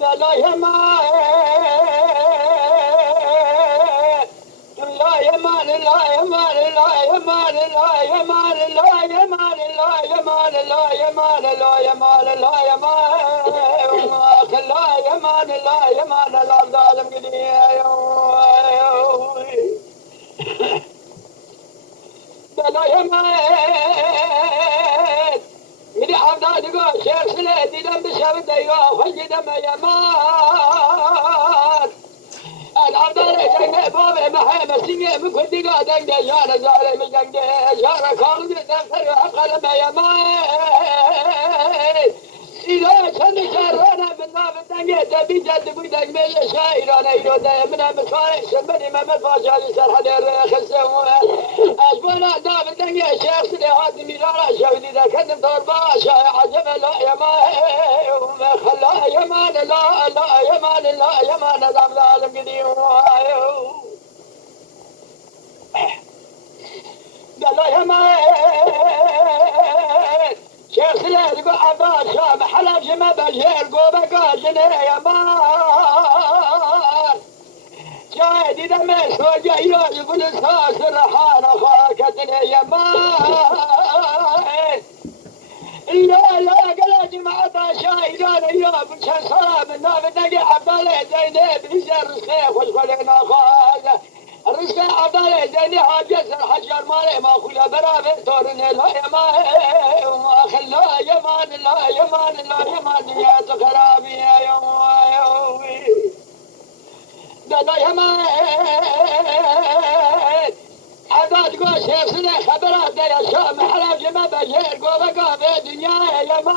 لا يمان لا يمان لا يمان لا يمان لا يمان لا يمان لا يمان لا يمان لا يمان لا يمان لا يمان لا يمان لا ظالم لا يمان من عبد الله شيخ سليدي لم بشرد ايوه فجد ما يمان العبد الله جنگ بابه محمد سینه مکدی گادن جان زاره مجنگ شار خالد دفتر عقل ما يمان إذا كان شهرنا من نام الدنيا تبي جد بيدك من شاعرنا يرودا من مصاري سمني ما مفاجأ سر حدا خسوا أجبنا نام الدنيا شخص لهذا ميرانا شاودي ذا كان ضربة شاع عجب لا يمان خلا يمان لا لا يمان لا يمان لا العالم قديم لا يمان شيخ سليل قو عباس شام حلب جمع بشير قو بقاجن يا مان شاهدي دمس وجايو يقول الساس الرحان خاكتن يا مان لا لا قال جماعة شاهدان ايام بشان صلاب النام النقي عبد الله زينب نزل الخيف والفلين خاله الرزق عبد الله زيني حاجز الحجر مالي ما خلا برابر تورن لا يمان لا يمان لا يمان لا يمان يا تخرابي يا يومي لا يمان عداد قو شيخ سنة خبرات يا شام حرام جمع بشير قو بقى في دنيا يا يمان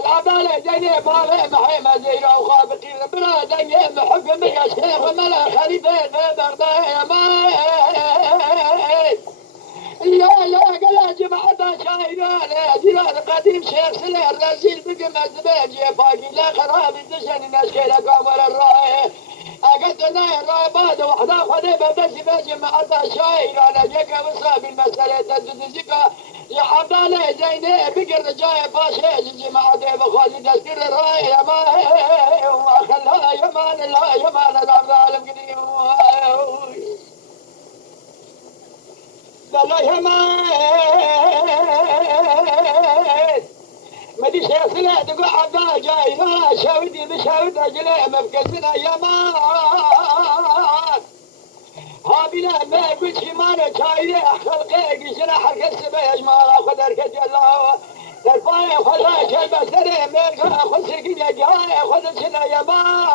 العبالة جنيه مالي محيمة زيرا وخابقين برادن يم حكم يا شيخ ملا خليفين في بغداد يا مان لا قال جماعة شايران جيران قديم شيخ سلير رزيل بقم الزبيج باقي لا خراب الدشن الناس كيلا قامر الراي أقدنا الراي بعد وحدا خديبة بس بجماعة شايران يقى وصاب المسألة تدزيكا يا عبد الله زينب بقر رجاي باشا جماعة بخالد دستير الراي يا مان وخلا يمان لا يمان العالم قديم لا يمان مدي شيخ سليل تقول عبد الله جاي لا شاودي بشاود اجله مبكسنا يا مان هابنا ما قلت شمانه شايله خلقه قشنا حركه سبه اجمال خدر كجلا ترفاي خلا شيبه سره ميركا خسكي جاي خدشنا يا مان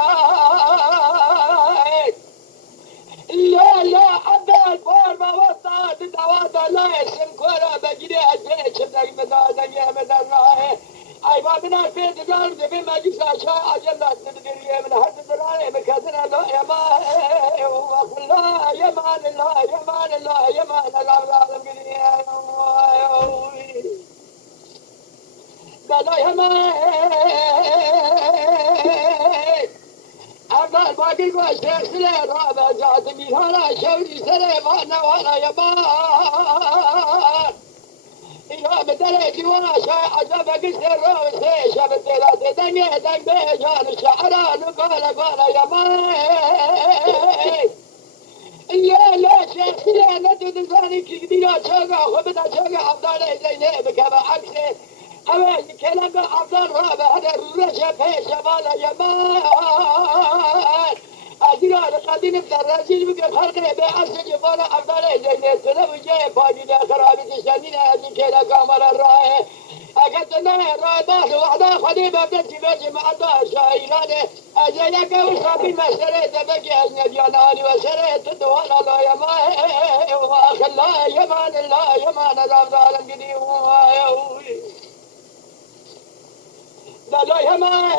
لا حتى الفور ما وصلت الدواد لا يسم كورا بجري أجري شبك مدادا يا مدادا أي ما من البيت قال في ما جيس أشياء أجلات تدري من هذا الدراري مكذنا لا يا ما لا يا مان لا يا مان لا يا مان لا لا يا مان عبد باقي قوي شيخ سليل رابع جات ميهانا شوري سليمان وانا يمان يا مدري وانا شاي عجب قصر روسي شبت لا تدني دني جان الشعران قال يمان لا شيخ سليل ندود ثاني كدينا شاقا خبدا شاقا عبد الله زينب كما عكسي أول كلام عبد الرابع هذا الرجع في شمال يمان أجراد قديم الدراجين بقى خلقه بعصر جبال عبد الله زينب سلام جاي باجي خرابي تشانين هذه كلا كامل الرأي أكدنا الرأي باس وحده خديمة بنتي بيجي مع الله شايلانه أجيك وصابي مسألة تبقي أجنبياناني وسرة تدوان الله يمان وخلا يمان الله يمان الأفضل قديم لا يمان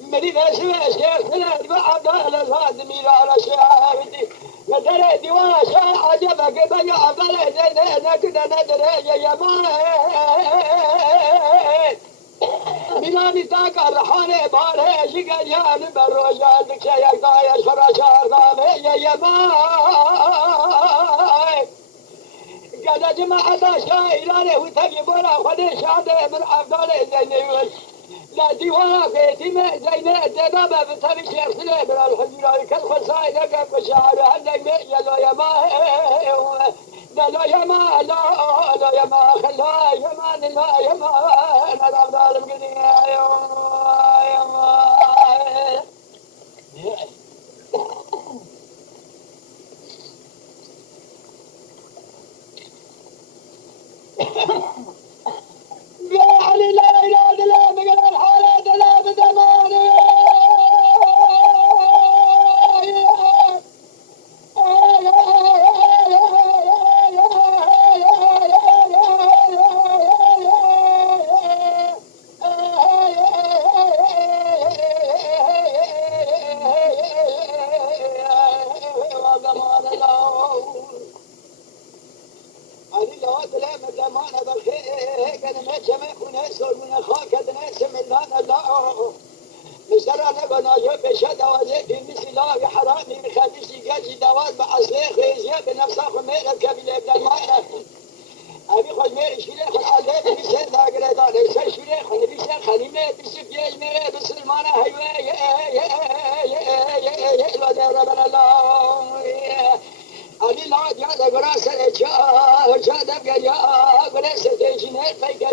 مدي نسوي شيخ سليل بعد على الفاطمي على شاهدي مدري ديوان شاي عجبك بقى عبد الله زينب كده ندري يا يمان بلاني تاك الرحانة باره شقا جان بروجان دك شيخ دايش فراشار دامي يا يمان قال جماعة شاعرانه وتجي برا خدي شاده من أفضل زينيون لا ديوانا بيتي ما زينة دابا بتري شيخ سليم الحجرة كالخصائد قبل شعر عندك يلا يا ما لا يا ما لا يا ما خلا يا ما لا يا ما أنا أفضل مقدي يا ما يا علي لا إله إلا الله بقدر الحالات لا بزماني أبي خود میری شیره خود آلده بیشتر داغره داره سر شیره خود بیشتر خلیمه بیشتر بیای میره بسلمانه هیوه و در رب الله أبي لا جاد قراصة جا دب جا قراصة جنيه في جا